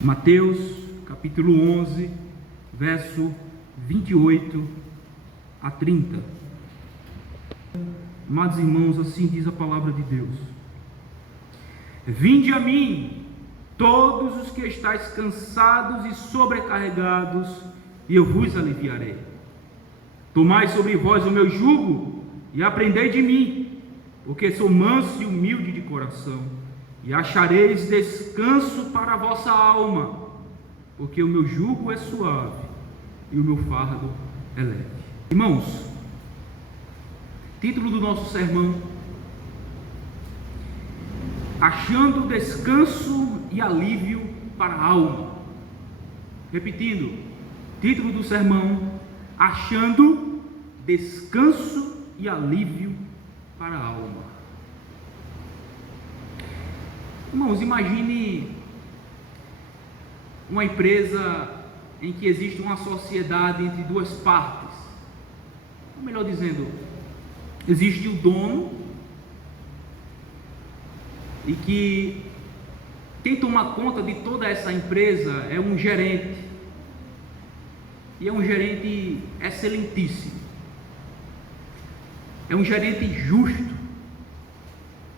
Mateus, capítulo 11, verso 28 a 30. Amados irmãos, assim diz a palavra de Deus: Vinde a mim, todos os que estáis cansados e sobrecarregados, e eu vos aliviarei. Tomai sobre vós o meu jugo e aprendei de mim, porque sou manso e humilde de coração, e achareis descanso para a vossa alma, porque o meu jugo é suave e o meu fardo é leve. Irmãos, título do nosso sermão: Achando descanso e alívio para a alma. Repetindo, título do sermão: Achando descanso e alívio para a alma. Irmãos, imagine uma empresa em que existe uma sociedade entre duas partes. Ou melhor dizendo, existe o dono, e que quem toma conta de toda essa empresa é um gerente, e é um gerente excelentíssimo, é um gerente justo,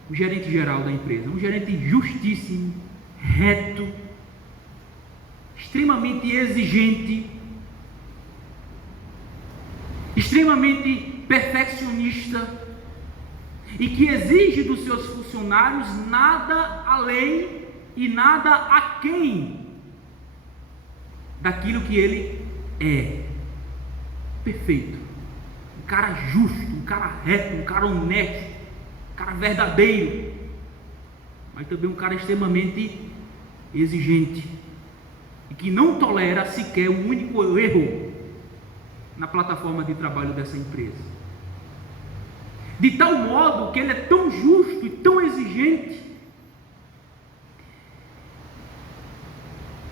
o gerente geral da empresa, um gerente justíssimo, reto, extremamente exigente, extremamente perfeccionista, e que exige dos seus funcionários nada além e nada aquém daquilo que ele é. Perfeito, um cara justo, um cara reto, um cara honesto, um cara verdadeiro, mas também um cara extremamente exigente, e que não tolera sequer um único erro na plataforma de trabalho dessa empresa. De tal modo que ele é tão justo e tão exigente,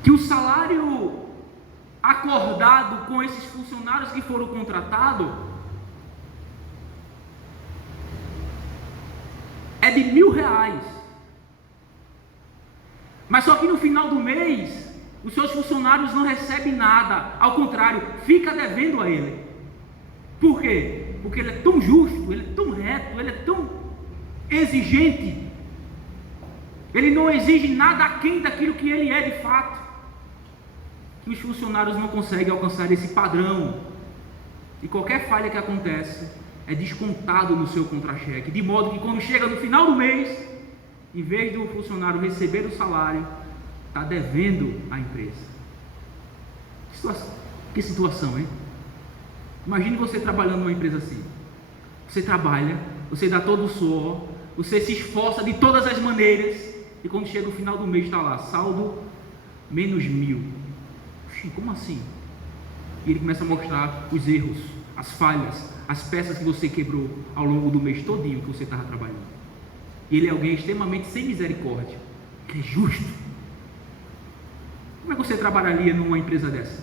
que o salário acordado com esses funcionários que foram contratados é de R$1.000. Mas só que no final do mês os seus funcionários não recebem nada, ao contrário, fica devendo a ele. Por quê? Porque ele é tão justo, ele é tão reto, ele é tão exigente, ele não exige nada aquém daquilo que ele é de fato, que os funcionários não conseguem alcançar esse padrão, e qualquer falha que acontece é descontado no seu contra-cheque, de modo que quando chega no final do mês, em vez do funcionário receber o salário, está devendo à empresa. Que situação, hein? Imagine você trabalhando numa empresa assim. Você trabalha, você dá todo o suor, você se esforça de todas as maneiras, e quando chega o final do mês está lá, saldo menos 1.000. Oxi, como assim? E ele começa a mostrar os erros, as falhas, as peças que você quebrou ao longo do mês todinho que você estava trabalhando. E ele é alguém extremamente sem misericórdia, que é justo. Como é que você trabalharia numa empresa dessa?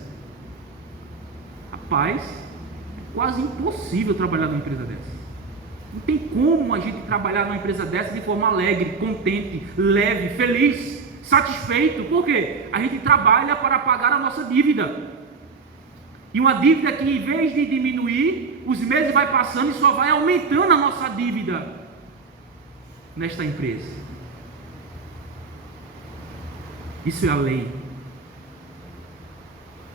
Rapaz, é quase impossível trabalhar numa empresa dessa. Não tem como a gente trabalhar numa empresa dessa de forma alegre, contente, leve, feliz, satisfeito. Por quê? A gente trabalha para pagar a nossa dívida. E uma dívida que, em vez de diminuir, os meses vai passando e só vai aumentando a nossa dívida nesta empresa. Isso é a lei.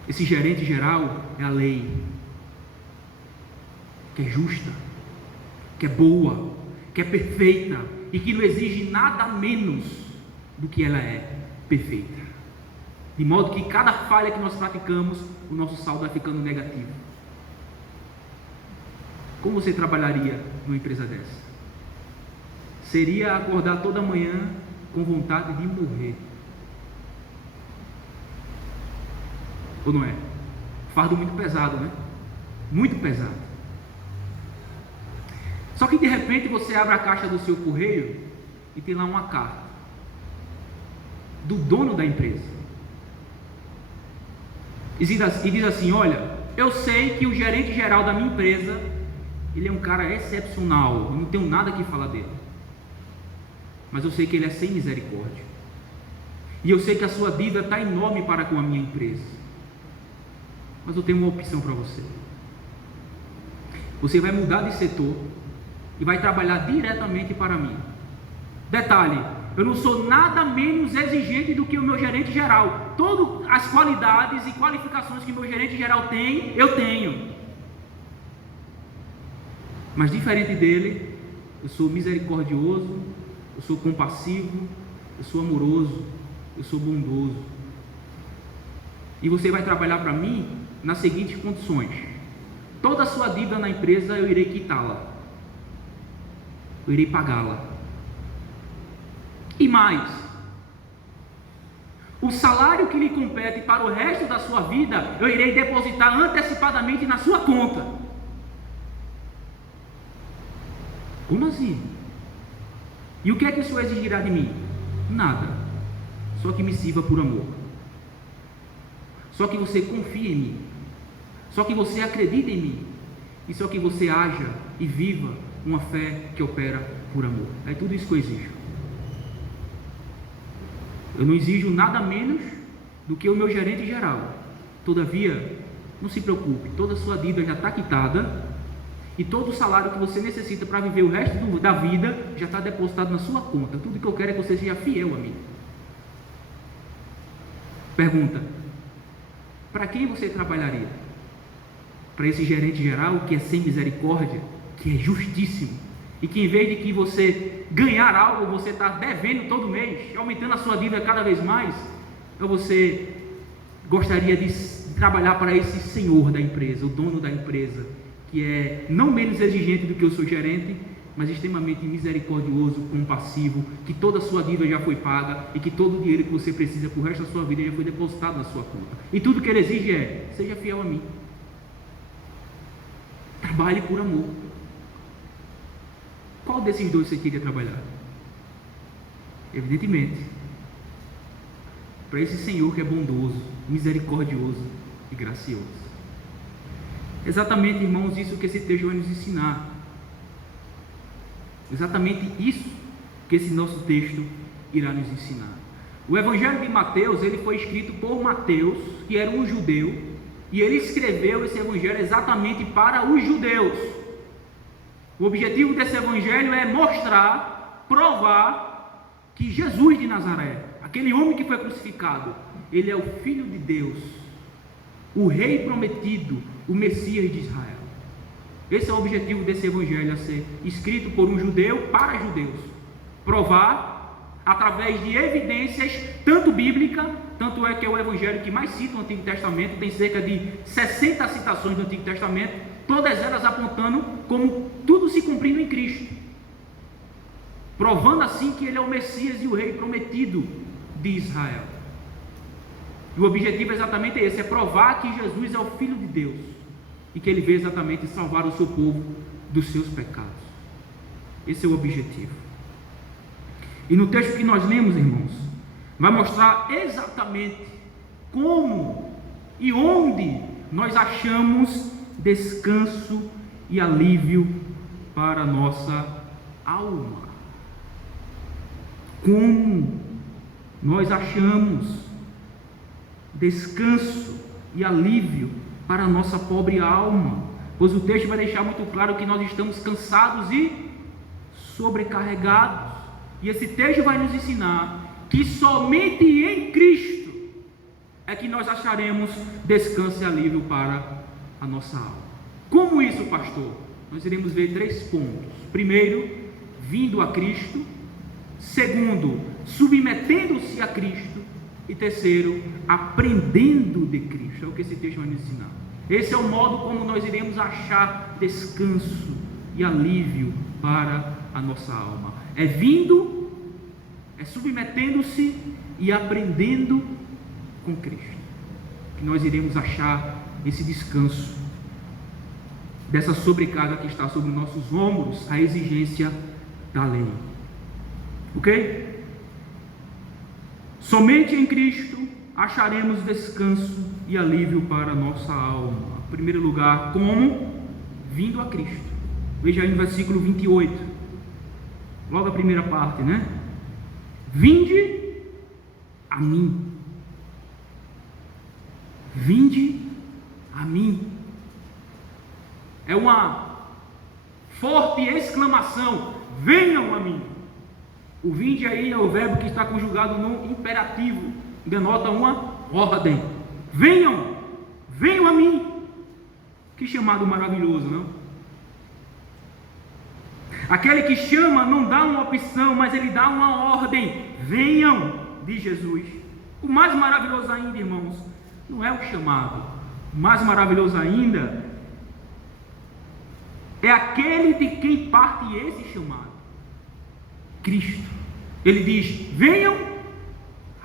Esse gerente geral é a lei, que é justa, que é boa, que é perfeita, e que não exige nada menos do que ela é perfeita. De modo que cada falha que nós praticamos, o nosso saldo vai ficando negativo. Como você trabalharia numa empresa dessa? Seria acordar toda manhã com vontade de morrer. Ou não é? Fardo muito pesado, né? Muito pesado. Só que de repente você abre a caixa do seu correio e tem lá uma carta do dono da empresa. E diz assim: olha, eu sei que o gerente geral da minha empresa, ele é um cara excepcional, eu não tenho nada que falar dele, mas eu sei que ele é sem misericórdia. E eu sei que a sua dívida está enorme para com a minha empresa. Mas eu tenho uma opção para você. Você vai mudar de setor e vai trabalhar diretamente para mim. Detalhe, eu não sou nada menos exigente do que o meu gerente geral. Todas as qualidades e qualificações que o meu gerente geral tem, eu tenho. Mas diferente dele, eu sou misericordioso, eu sou compassivo, eu sou amoroso, eu sou bondoso. E você vai trabalhar para mim nas seguintes condições: toda a sua dívida na empresa eu irei quitá-la, eu irei pagá-la. E mais, o salário que lhe compete para o resto da sua vida eu irei depositar antecipadamente na sua conta. Como assim? E o que é que isso exigirá de mim? Nada, só que me sirva por amor, só que você confie em mim, só que você acredite em mim, e só que você haja e viva uma fé que opera por amor. É tudo isso que eu exijo. Eu não exijo nada menos do que o meu gerente geral. Todavia, não se preocupe, toda a sua dívida já está quitada e todo o salário que você necessita para viver o resto da vida já está depositado na sua conta. Tudo que eu quero é que você seja fiel a mim. Pergunta: para quem você trabalharia? Para esse gerente geral que é sem misericórdia, que é justíssimo, e que em vez de que você ganhar algo, você está devendo todo mês, aumentando a sua dívida cada vez mais? Ou você gostaria de trabalhar para esse senhor da empresa, o dono da empresa, que é não menos exigente do que o seu gerente, mas extremamente misericordioso, compassivo, que toda a sua dívida já foi paga e que todo o dinheiro que você precisa para o resto da sua vida já foi depositado na sua conta? E tudo que ele exige é: seja fiel a mim, trabalhe por amor. Qual desses dois você queria trabalhar? Evidentemente, para esse Senhor que é bondoso, misericordioso e gracioso. Exatamente, irmãos, isso que esse texto vai nos ensinar. Exatamente isso que esse nosso texto irá nos ensinar. O Evangelho de Mateus, ele foi escrito por Mateus, que era um judeu, e ele escreveu esse Evangelho exatamente para os judeus. O objetivo desse Evangelho é mostrar, provar que Jesus de Nazaré, aquele homem que foi crucificado, ele é o Filho de Deus, o Rei prometido, o Messias de Israel. Esse é o objetivo desse Evangelho, a ser escrito por um judeu para judeus. Provar, através de evidências, tanto bíblica, tanto é que é o Evangelho que mais cita o Antigo Testamento, tem cerca de 60 citações do Antigo Testamento, todas elas apontando como tudo se cumprindo em Cristo, provando assim que ele é o Messias e o Rei prometido de Israel. E o objetivo exatamente é esse: é provar que Jesus é o Filho de Deus e que ele veio exatamente salvar o seu povo dos seus pecados. Esse é o objetivo. E no texto que nós lemos, irmãos, vai mostrar exatamente como e onde nós achamos descanso e alívio para a nossa alma. Como nós achamos descanso e alívio para a nossa pobre alma, pois o texto vai deixar muito claro que nós estamos cansados e sobrecarregados, e esse texto vai nos ensinar que somente em Cristo é que nós acharemos descanso e alívio para a nossa alma. Como isso, pastor? Nós iremos ver 3 pontos. Primeiro, vindo a Cristo. Segundo, submetendo-se a Cristo. E terceiro, aprendendo de Cristo. É o que esse texto vai nos ensinar. Esse é o modo como nós iremos achar descanso e alívio para a nossa alma. É vindo, é submetendo-se e aprendendo com Cristo, que nós iremos achar esse descanso dessa sobrecarga que está sobre nossos ombros, a exigência da lei. Ok? Somente em Cristo acharemos descanso e alívio para a nossa alma. Em primeiro lugar, como? Vindo a Cristo. Veja aí no versículo 28, logo a primeira parte, né? Vinde a mim. Vinde a mim. É uma forte exclamação: venham a mim. O vinde aí é o verbo que está conjugado no imperativo, denota uma ordem. Venham, venham a mim. Que chamado maravilhoso, não? Aquele que chama não dá uma opção, mas ele dá uma ordem. Venham, diz Jesus. O mais maravilhoso ainda, irmãos, não é o chamado. O mais maravilhoso ainda é aquele de quem parte esse chamado, Cristo. Ele diz: venham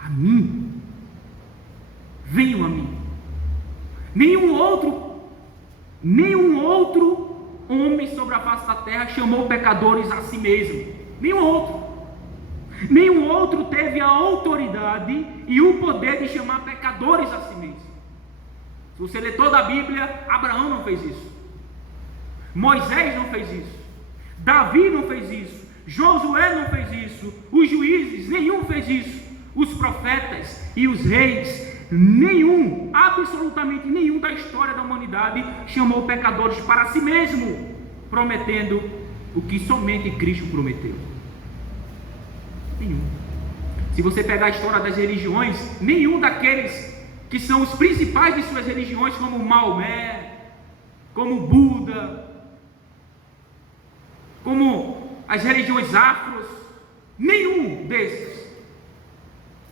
a mim. Venham a mim. Nenhum outro homem sobre a face da terra chamou pecadores a si mesmo. Nenhum outro teve a autoridade e o poder de chamar pecadores a si mesmo. Se você ler toda a Bíblia, Abraão não fez isso, Moisés não fez isso, Davi não fez isso, Josué não fez isso, os juízes, nenhum fez isso, os profetas e os reis, nenhum, absolutamente nenhum da história da humanidade chamou pecadores para si mesmo, prometendo o que somente Cristo prometeu. Nenhum. Se você pegar a história das religiões, nenhum daqueles que são os principais de suas religiões, como Maomé, como Buda, como as religiões afros, nenhum desses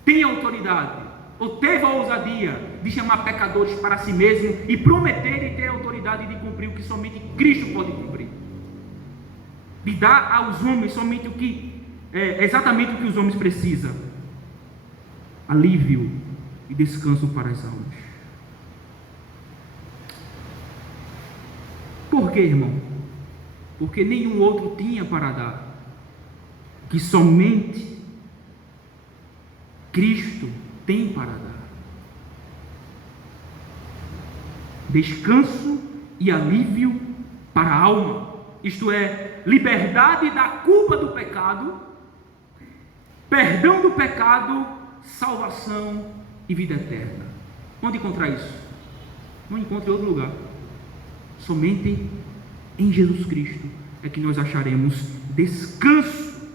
tem autoridade ou teve a ousadia de chamar pecadores para si mesmo e prometer e ter a autoridade de cumprir o que somente Cristo pode cumprir, de dar aos homens somente o que exatamente o que os homens precisam: alívio e descanso para as almas. Por quê, irmão? Porque nenhum outro tinha para dar, que somente Cristo tem para dar. Descanso e alívio para a alma, isto é, liberdade da culpa do pecado, perdão do pecado, salvação e vida eterna. Onde encontrar isso? Não encontra em outro lugar. Somente em Jesus Cristo é que nós acharemos descanso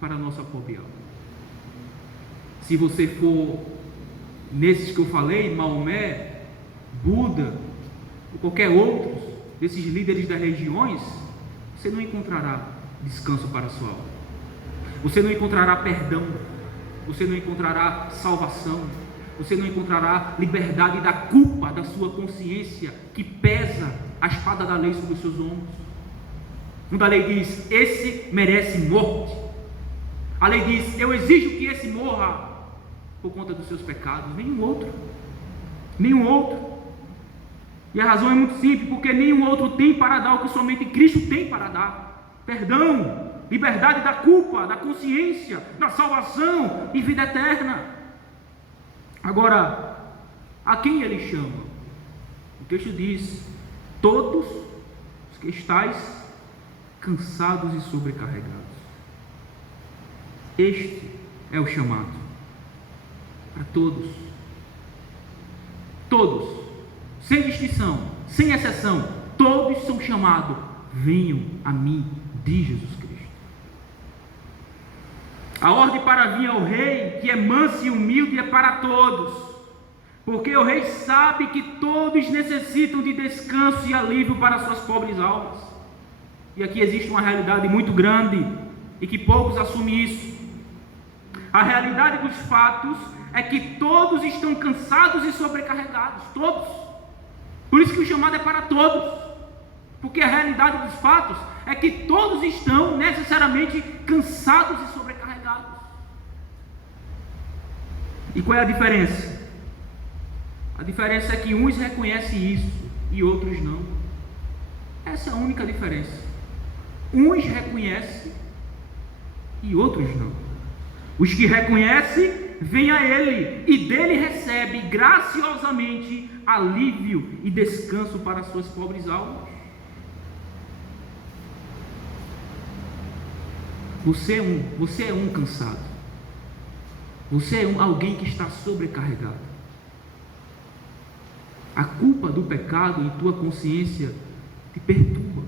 para a nossa pobre alma. Se você for nesses que eu falei, Maomé, Buda, ou qualquer outro desses líderes das religiões, você não encontrará descanso para a sua alma. Você não encontrará perdão, você não encontrará salvação, você não encontrará liberdade da culpa da sua consciência que pesa a espada da lei sobre os seus ombros. Quando a lei diz: esse merece morte, a lei diz: eu exijo que esse morra por conta dos seus pecados. Nenhum outro. E a razão é muito simples: porque nenhum outro tem para dar o que somente Cristo tem para dar: perdão, liberdade da culpa, da consciência, da salvação e vida eterna. Agora, a quem ele chama? O texto diz: todos os que estáis cansados e sobrecarregados. Este é o chamado para todos, sem distinção, sem exceção, todos são chamados: venham a mim, diz Jesus Cristo. A ordem para vir ao rei, que é manso e humilde, é para todos, porque o rei sabe que todos necessitam de descanso e alívio para suas pobres almas. E aqui existe uma realidade muito grande e que poucos assumem isso. A realidade dos fatos é que todos estão cansados e sobrecarregados, todos. Por isso que o chamado é para todos, porque a realidade dos fatos é que todos estão necessariamente cansados e sobrecarregados. E qual é a diferença? A diferença é que uns reconhecem isso e outros não. Essa é a única diferença. Uns reconhecem e outros não. Os que reconhecem, vêm a Ele e dele recebe graciosamente alívio e descanso para suas pobres almas. Você é um cansado. Você é alguém que está sobrecarregado. A culpa do pecado em tua consciência te perturba.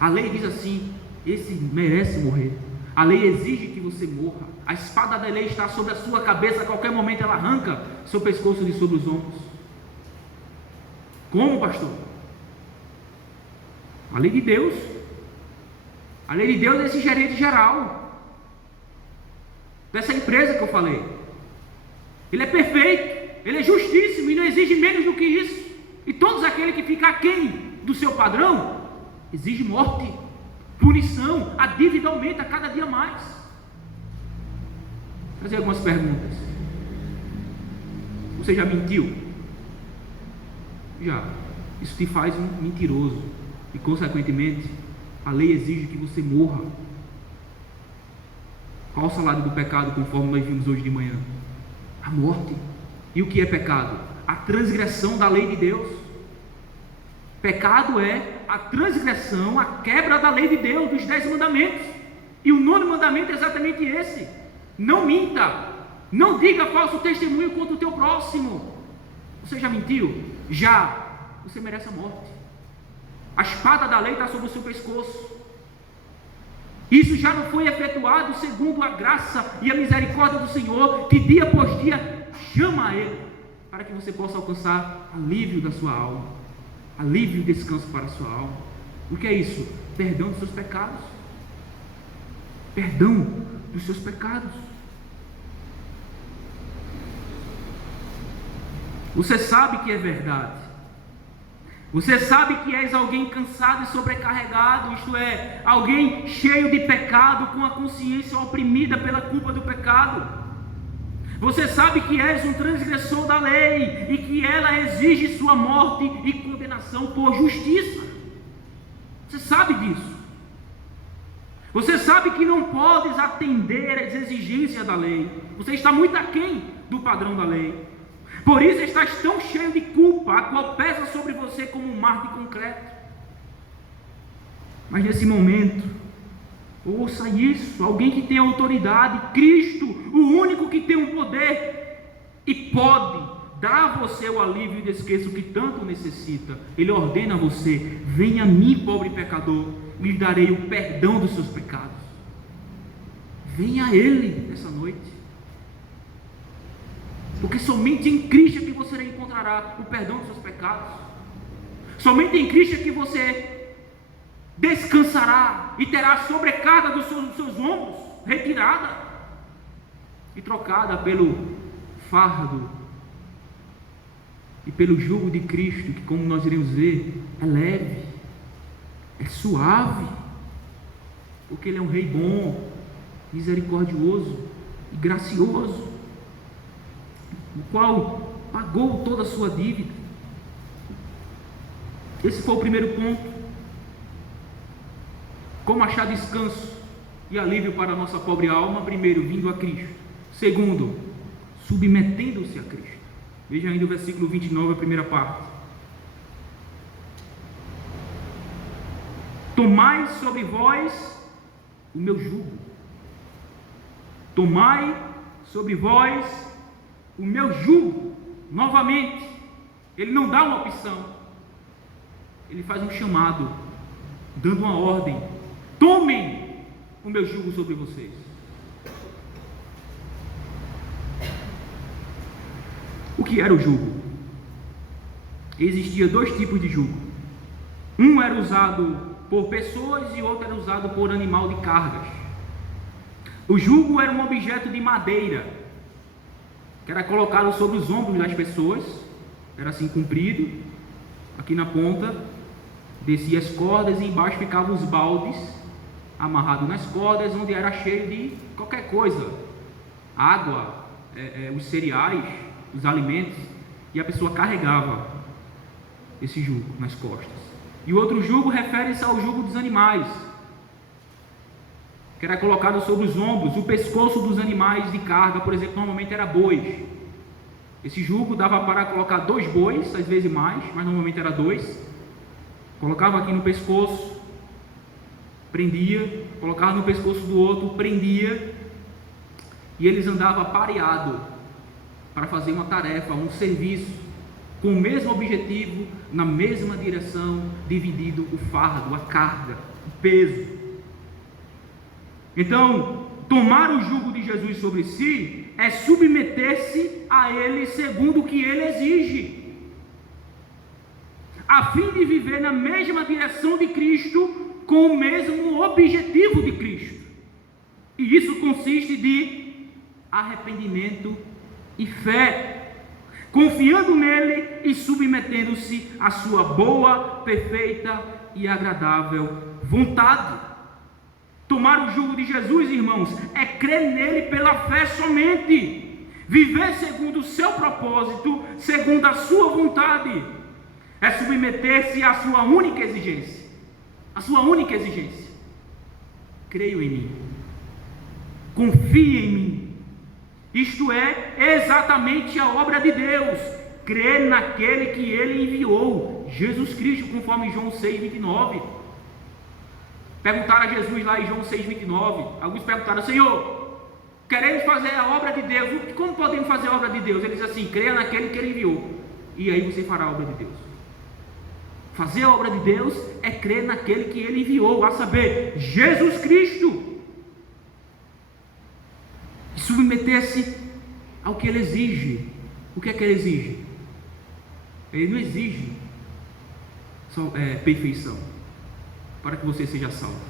A lei diz assim: esse merece morrer. A lei exige que você morra. A espada da lei está sobre a sua cabeça. A qualquer momento ela arranca seu pescoço de sobre os ombros. Como, pastor? A lei de Deus. A lei de Deus é esse gerente geral dessa empresa que eu falei. Ele é perfeito, ele é justíssimo e não exige menos do que isso. E todos aqueles que ficam aquém do seu padrão exige morte, punição. A dívida aumenta cada dia mais. Vou fazer algumas perguntas. Você já mentiu? Já. Isso te faz um mentiroso e, consequentemente, a lei exige que você morra. Qual o salário do pecado, conforme nós vimos hoje de manhã? A morte. E o que é pecado? A transgressão da lei de Deus. Pecado é a transgressão, a quebra da lei de Deus, dos 10 mandamentos. E o 9º mandamento é exatamente esse: não minta, não diga falso testemunho contra o teu próximo. Você já mentiu? Já. Você merece a morte. A espada da lei está sobre o seu pescoço. Isso já não foi efetuado segundo a graça e a misericórdia do Senhor, que dia após dia chama a Ele, para que você possa alcançar alívio da sua alma, alívio e descanso para a sua alma. O que é isso? Perdão dos seus pecados. Perdão dos seus pecados. Você sabe que é verdade. Você sabe que és alguém cansado e sobrecarregado, isto é, alguém cheio de pecado, com a consciência oprimida pela culpa do pecado. Você sabe que és um transgressor da lei e que ela exige sua morte e condenação por justiça. Você sabe disso. Você sabe que não podes atender às exigências da lei. Você está muito aquém do padrão da lei. Por isso estás tão cheio de culpa, a qual pesa sobre você como um mar de concreto. Mas nesse momento, ouça isso: alguém que tem autoridade, Cristo, o único que tem o poder e pode dar a você o alívio e descanso que tanto necessita. Ele ordena a você: venha a mim, pobre pecador, lhe darei o perdão dos seus pecados. Venha a Ele nessa noite. Porque somente em Cristo é que você encontrará o perdão dos seus pecados. Somente em Cristo é que você descansará e terá a sobrecarga dos seus ombros retirada e trocada pelo fardo e pelo jugo de Cristo, que, como nós iremos ver, é leve, é suave, porque Ele é um Rei bom, misericordioso e gracioso, o qual pagou toda a sua dívida. Esse foi o primeiro ponto. Como achar descanso e alívio para a nossa pobre alma? Primeiro, vindo a Cristo. Segundo, submetendo-se a Cristo. Veja ainda o versículo 29, a primeira parte. Tomai sobre vós o meu jugo. Tomai sobre vós o meu jugo. Novamente, ele não dá uma opção, ele faz um chamado, dando uma ordem: tomem o meu jugo sobre vocês. O que era o jugo? Existia 2 tipos de jugo. Um era usado por pessoas e outro era usado por animal de cargas. O jugo era um objeto de madeira que era colocado sobre os ombros das pessoas, era assim comprido, aqui na ponta descia as cordas e embaixo ficavam os baldes amarrados nas cordas, onde era cheio de qualquer coisa, água, os cereais, os alimentos, e a pessoa carregava esse jugo nas costas. E o outro jugo refere-se ao jugo dos animais, que era colocado sobre os ombros, o pescoço dos animais de carga, por exemplo, normalmente era bois. Esse jugo dava para colocar 2 bois, às vezes mais, mas normalmente era 2. Colocava aqui no pescoço, prendia, colocava no pescoço do outro, prendia, e eles andavam apareados para fazer uma tarefa, um serviço, com o mesmo objetivo, na mesma direção, dividido o fardo, a carga, o peso. Então, tomar o jugo de Jesus sobre si é submeter-se a Ele segundo o que Ele exige, a fim de viver na mesma direção de Cristo, com o mesmo objetivo de Cristo. E isso consiste de arrependimento e fé, confiando nele e submetendo-se à sua boa, perfeita e agradável vontade. Tomar o jugo de Jesus, irmãos, é crer nele pela fé somente, viver segundo o seu propósito, segundo a sua vontade, é submeter-se à sua única exigência. A sua única exigência: creio em mim, confie em mim. Isto é exatamente a obra de Deus, crer naquele que Ele enviou, Jesus Cristo, conforme João 6,29. Perguntaram a Jesus lá em João 6,29, alguns perguntaram: Senhor, queremos fazer a obra de Deus, como podemos fazer a obra de Deus? Ele diz assim: creia naquele que Ele enviou, e aí você fará a obra de Deus. Fazer a obra de Deus é crer naquele que Ele enviou, a saber, Jesus Cristo. Submeter-se ao que Ele exige. O que é que Ele exige? Ele não exige só perfeição para que você seja salvo.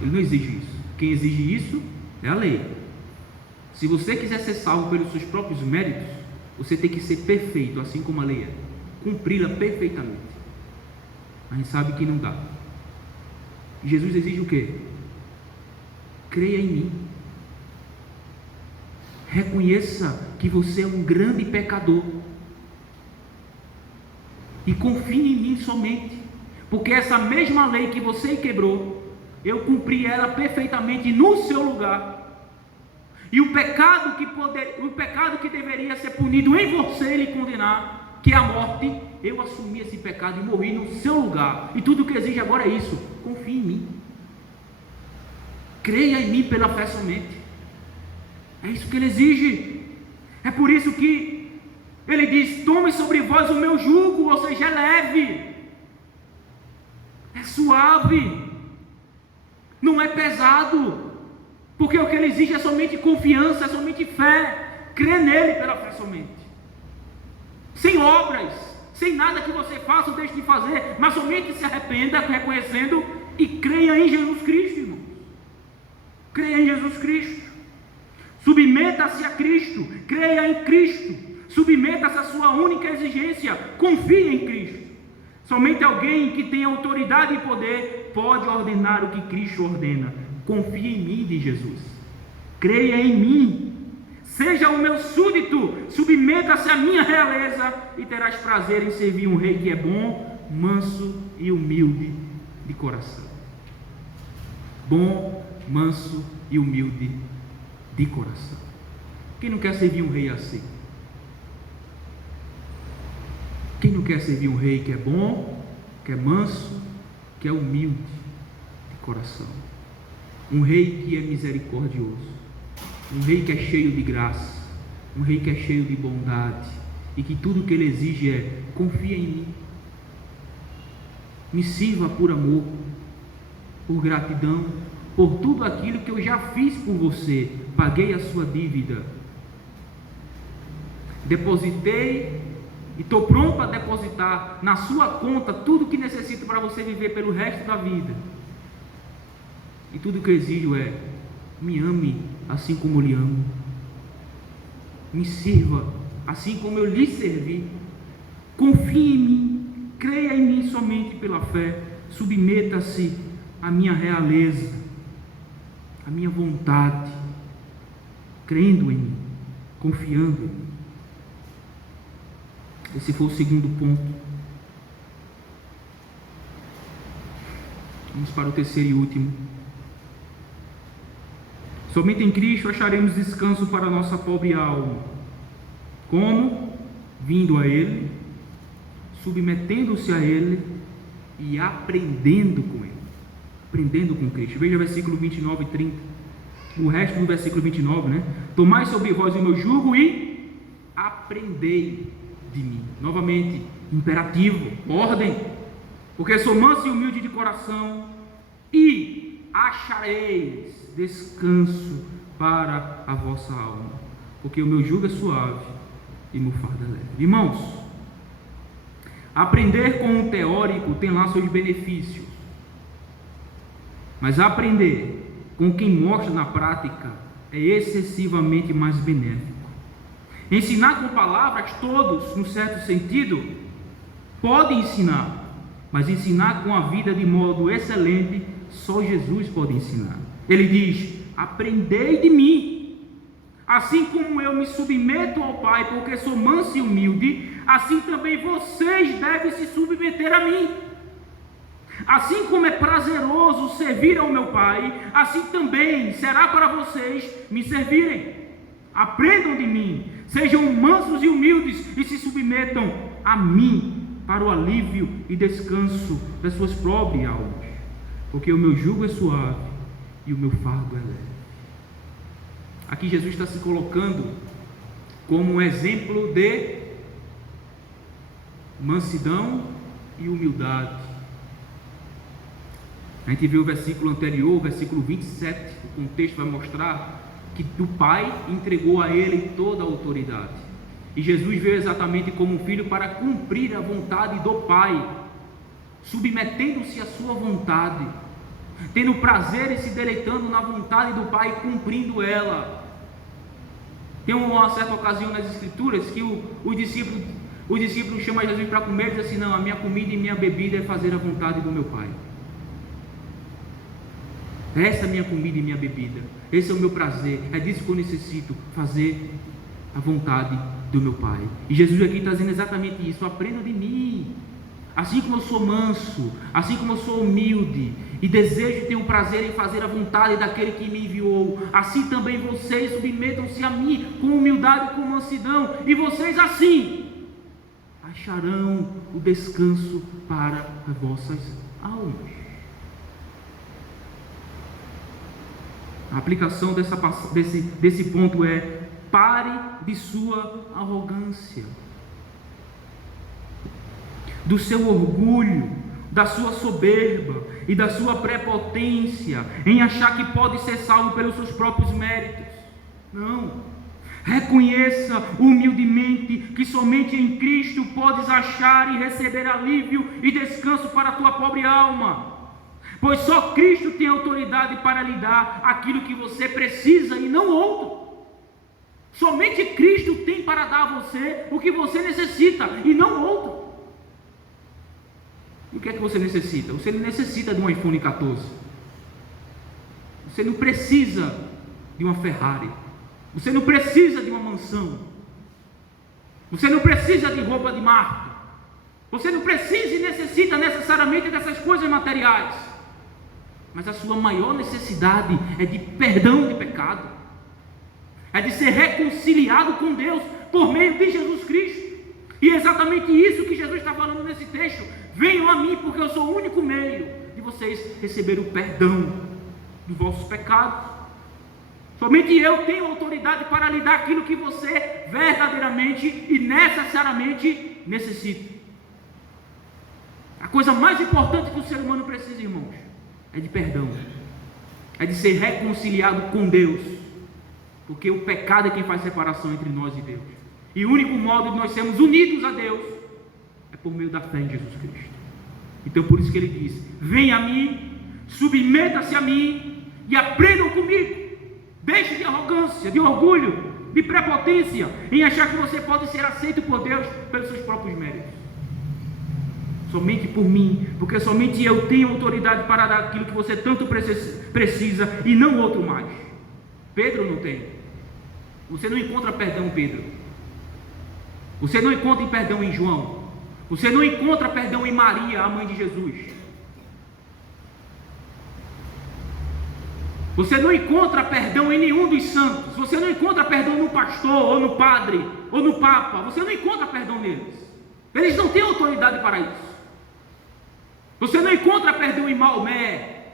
Ele não exige isso. Quem exige isso é a lei. Se você quiser ser salvo pelos seus próprios méritos, você tem que ser perfeito, assim como a lei é, cumpri-la perfeitamente. A gente sabe que não dá. Jesus exige o quê? Creia em mim. Reconheça que você é um grande pecador e confie em mim somente, porque essa mesma lei que você quebrou, eu cumpri ela perfeitamente no seu lugar. E o pecado que deveria ser punido em você e lhe condenar, que é a morte, eu assumi esse pecado e morri no seu lugar. E tudo o que exige agora é isso: confie em mim, creia em mim pela fé somente. É isso que Ele exige. É por isso que Ele diz: tome sobre vós o meu jugo, ou seja, é leve, é suave, não é pesado, porque o que Ele exige é somente confiança, é somente fé. Crê nele pela fé somente, sem obras, sem nada que você faça ou deixe de fazer, mas somente se arrependa, reconhecendo, e creia em Jesus Cristo, irmão. Creia em Jesus Cristo. Submeta-se a Cristo, creia em Cristo, submeta-se à sua única exigência, confie em Cristo. Somente alguém que tem autoridade e poder pode ordenar o que Cristo ordena. Confie em mim, diz Jesus. Creia em mim. Seja o meu súdito, submeta-se à minha realeza e terás prazer em servir um rei que é bom, manso e humilde de coração. Bom, manso e humilde de coração. Quem não quer servir um rei assim? Quem não quer servir um rei que é bom, que é manso, que é humilde de coração? Um rei que é misericordioso, um rei que é cheio de graça, um rei que é cheio de bondade, e que tudo que Ele exige é: confia em mim, me sirva por amor, por gratidão, por tudo aquilo que eu já fiz por você, paguei a sua dívida, depositei e estou pronto a depositar na sua conta tudo que necessita para você viver pelo resto da vida. E tudo que eu exijo é: me ame assim como eu lhe amo, me sirva assim como eu lhe servi, confie em mim, creia em mim somente pela fé, submeta-se à minha realeza, à minha vontade, crendo em mim, confiando em mim. Esse foi o segundo ponto. Vamos para o terceiro e último. Somente em Cristo acharemos descanso para a nossa pobre alma. Como? Vindo a Ele, submetendo-se a Ele e aprendendo com Ele. Aprendendo com Cristo. Veja versículo 29 e 30. o resto do versículo 29, né? Tomai sobre vós o meu jugo e aprendei de mim. Novamente, imperativo, ordem, porque sou manso e humilde de coração, e achareis descanso para a vossa alma, porque o meu jugo é suave e meu fardo é leve. Irmãos, aprender com um teórico tem lá seus benefícios, mas aprender com quem mostra na prática é excessivamente mais benéfico. Ensinar com palavras, todos, num certo sentido, podem ensinar, mas ensinar com a vida de modo excelente, só Jesus pode ensinar. Ele diz: aprendei de mim, assim como eu me submeto ao Pai, porque sou manso e humilde, assim também vocês devem se submeter a mim. Assim como é prazeroso servir ao meu Pai, assim também será para vocês me servirem. Aprendam de mim, sejam mansos e humildes e se submetam a mim para o alívio e descanso das suas próprias almas, porque o meu jugo é suave e o meu fardo é leve. Aqui Jesus está se colocando como um exemplo de mansidão e humildade. A gente viu o versículo anterior, o versículo 27, o contexto vai mostrar que o Pai entregou a ele toda a autoridade, e Jesus veio exatamente como um filho para cumprir a vontade do Pai, submetendo-se à sua vontade, tendo prazer e se deleitando na vontade do Pai, cumprindo ela. Tem uma certa ocasião nas Escrituras que o discípulo chama Jesus para comer e diz assim: não, a minha comida e minha bebida é fazer a vontade do meu Pai. Essa é a minha comida e minha bebida, esse é o meu prazer, é disso que eu necessito, fazer a vontade do meu Pai. E Jesus aqui está dizendo exatamente isso: aprenda de mim, assim como eu sou manso, assim como eu sou humilde e desejo ter o prazer em fazer a vontade daquele que me enviou, assim também vocês submetam-se a mim com humildade e com mansidão, e vocês assim acharão o descanso para as vossas almas. A aplicação desse ponto é: pare de sua arrogância, do seu orgulho, da sua soberba e da sua prepotência em achar que pode ser salvo pelos seus próprios méritos. Não. Reconheça humildemente que somente em Cristo podes achar e receber alívio e descanso para a tua pobre alma, pois só Cristo tem autoridade para lhe dar aquilo que você precisa e não outro. Somente Cristo tem para dar a você o que você necessita e não outro. E o que é que você necessita? Você não necessita de um iPhone 14. Você não precisa de uma Ferrari. Você não precisa de uma mansão. Você não precisa de roupa de marca. Você não precisa e necessita necessariamente dessas coisas materiais. Mas a sua maior necessidade é de perdão de pecado, é de ser reconciliado com Deus por meio de Jesus Cristo. E é exatamente isso que Jesus está falando nesse texto: venham a mim, porque eu sou o único meio de vocês receberem o perdão dos vossos pecados. Somente eu tenho autoridade para lhe dar aquilo que você verdadeiramente e necessariamente necessita. A coisa mais importante que o ser humano precisa, irmãos, é de perdão, é de ser reconciliado com Deus, porque o pecado é quem faz separação entre nós e Deus, e o único modo de nós sermos unidos a Deus é por meio da fé em Jesus Cristo. Então por isso que ele diz: venha a mim, submeta-se a mim e aprendam comigo. Deixe de arrogância, de orgulho, de prepotência em achar que você pode ser aceito por Deus pelos seus próprios méritos. Somente por mim, porque somente eu tenho autoridade para dar aquilo que você tanto precisa e não outro mais. Pedro não tem. Você não encontra perdão em Pedro. Você não encontra perdão em João. Você não encontra perdão em Maria, a mãe de Jesus. Você não encontra perdão em nenhum dos santos. Você não encontra perdão no pastor, ou no padre, ou no papa. Você não encontra perdão neles. Eles não têm autoridade para isso. Você não encontra perdão em Maomé.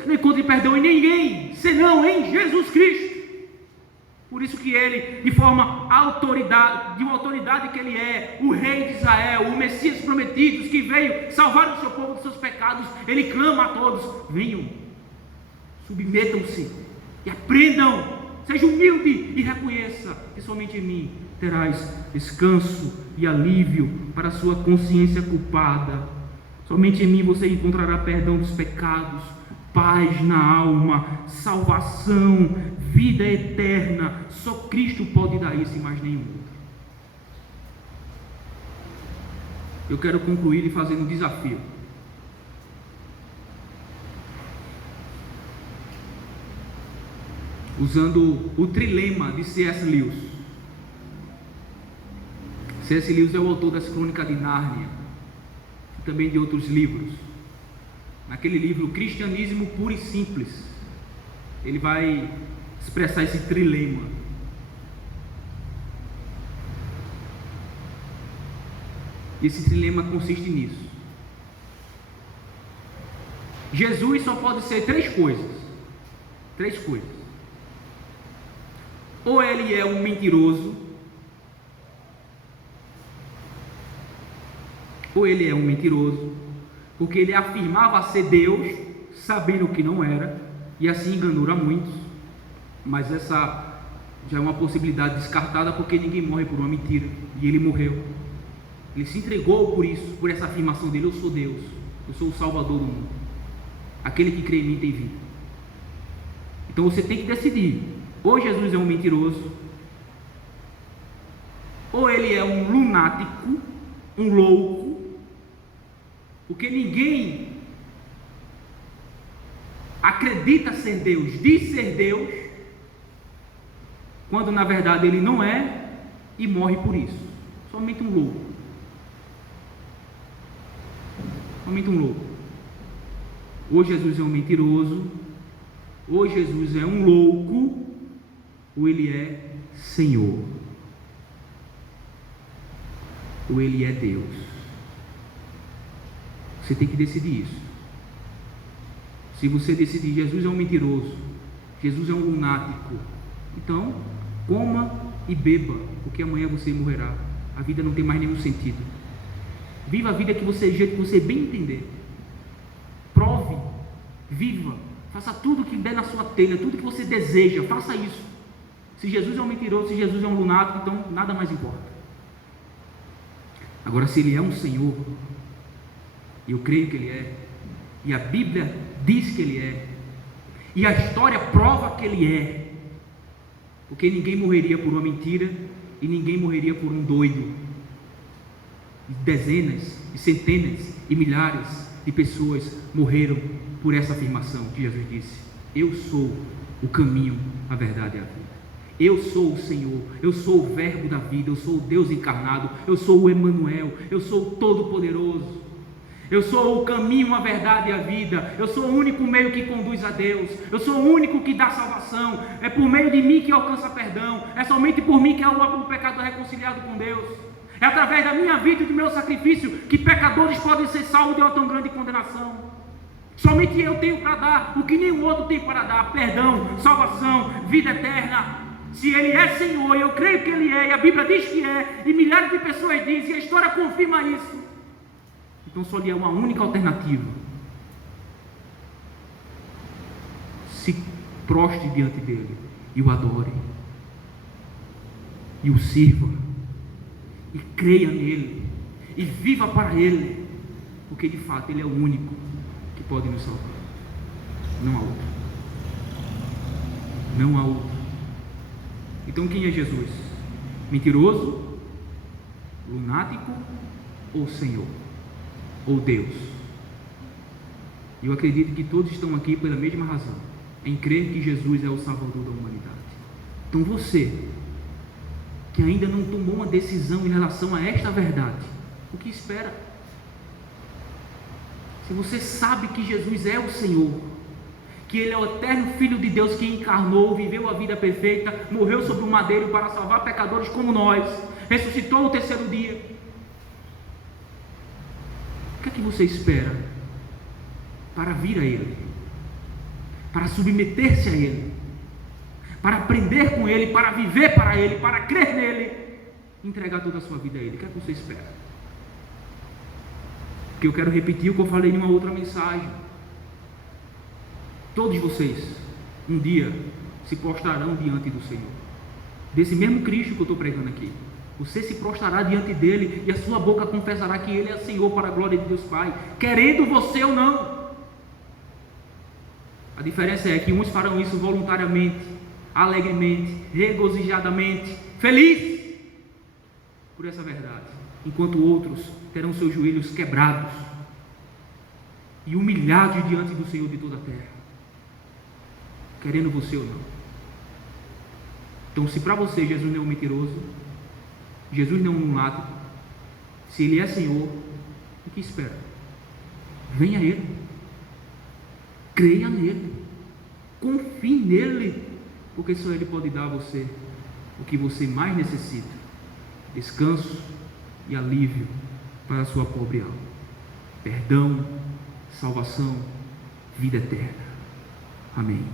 Você não encontra perdão em ninguém, senão em Jesus Cristo. Por isso que ele, de uma autoridade que ele é, o rei de Israel, o Messias prometido, que veio salvar o seu povo dos seus pecados, ele clama a todos: venham, submetam-se e aprendam, seja humilde e reconheça que somente em mim terás descanso e alívio para a sua consciência culpada. Somente em mim você encontrará perdão dos pecados, paz na alma, salvação, vida eterna. Só Cristo pode dar isso e mais nenhum outro. Eu quero concluir lhe fazendo um desafio. Usando o trilema de C.S. Lewis. C.S. Lewis é o autor das Crônicas de Nárnia e também de outros livros. Naquele livro, Cristianismo Puro e Simples, ele vai expressar esse trilema. E esse trilema consiste nisso: Jesus só pode ser três coisas. Ou ele é um mentiroso, porque ele afirmava ser Deus, sabendo que não era, e assim enganou a muitos. Mas essa já é uma possibilidade descartada, porque ninguém morre por uma mentira, e ele morreu. Ele se entregou por isso, por essa afirmação dele: eu sou Deus, eu sou o Salvador do mundo, aquele que crê em mim tem vida. Então você tem que decidir: ou Jesus é um mentiroso, ou ele é um lunático, um louco, porque ninguém acredita ser Deus, diz ser Deus, quando na verdade ele não é, e morre por isso. Somente um louco. Ou Jesus é um mentiroso, ou Jesus é um louco, ou ele é Senhor, ou ele é Deus. Você tem que decidir isso. Se você decidir Jesus é um mentiroso, Jesus é um lunático, então coma e beba, porque amanhã você morrerá. A vida não tem mais nenhum sentido. Viva a vida do jeito que você bem entender. Prove, viva, faça tudo que der na sua telha, tudo que você deseja, faça isso. Se Jesus é um mentiroso, se Jesus é um lunático, então nada mais importa. Agora, se ele é um Senhor, e eu creio que ele é, e a Bíblia diz que ele é, e a história prova que ele é, porque ninguém morreria por uma mentira, e ninguém morreria por um doido. Dezenas, e centenas, e milhares de pessoas morreram por essa afirmação que Jesus disse: eu sou o caminho, a verdade e a vida. Eu sou o Senhor, eu sou o verbo da vida, eu sou o Deus encarnado, eu sou o Emanuel, eu sou o Todo-Poderoso. Eu sou o caminho, a verdade e a vida. Eu sou o único meio que conduz a Deus. Eu sou o único que dá salvação. É por meio de mim que alcança perdão. É somente por mim que o pecado é reconciliado com Deus. É através da minha vida e do meu sacrifício que pecadores podem ser salvos de uma tão grande condenação. Somente eu tenho para dar o que nenhum outro tem para dar: perdão, salvação, vida eterna. Se ele é Senhor, e eu creio que ele é, e a Bíblia diz que é, e milhares de pessoas dizem, e a história confirma isso, então só lhe é uma única alternativa: se prostre diante dele e o adore, e o sirva, e creia nele, e viva para ele, porque de fato ele é o único que pode nos salvar. Não há outro. Não há outro. Então quem é Jesus? Mentiroso, lunático ou Senhor? Ou Deus? Eu acredito que todos estão aqui pela mesma razão, em crer que Jesus é o Salvador da humanidade. Então você, que ainda não tomou uma decisão em relação a esta verdade, o que espera? Se você sabe que Jesus é o Senhor, que Ele é o eterno Filho de Deus que encarnou, viveu a vida perfeita, morreu sobre o madeiro para salvar pecadores como nós, ressuscitou no terceiro dia, o que é que você espera para vir a Ele? para submeter-se a Ele, para aprender com Ele, para viver para Ele, para crer nele, entregar toda a sua vida a Ele. O que é que você espera? Porque eu quero repetir o que eu falei em uma outra mensagem. Todos vocês, um dia, se prostrarão diante do Senhor, desse mesmo Cristo que eu estou pregando aqui. Você se prostrará diante dele e a sua boca confessará que Ele é Senhor, para a glória de Deus Pai, querendo você ou não. A diferença é que uns farão isso voluntariamente, alegremente, regozijadamente, feliz por essa verdade, enquanto outros terão seus joelhos quebrados e humilhados diante do Senhor de toda a terra, querendo você ou não. Então, se para você Jesus não é um mentiroso, Jesus não é um lunático, se Ele é Senhor, o que espera? Venha a Ele, creia nele, confie nele, porque só Ele pode dar a você o que você mais necessita: descanso e alívio para a sua pobre alma, perdão, salvação, vida eterna. Amém.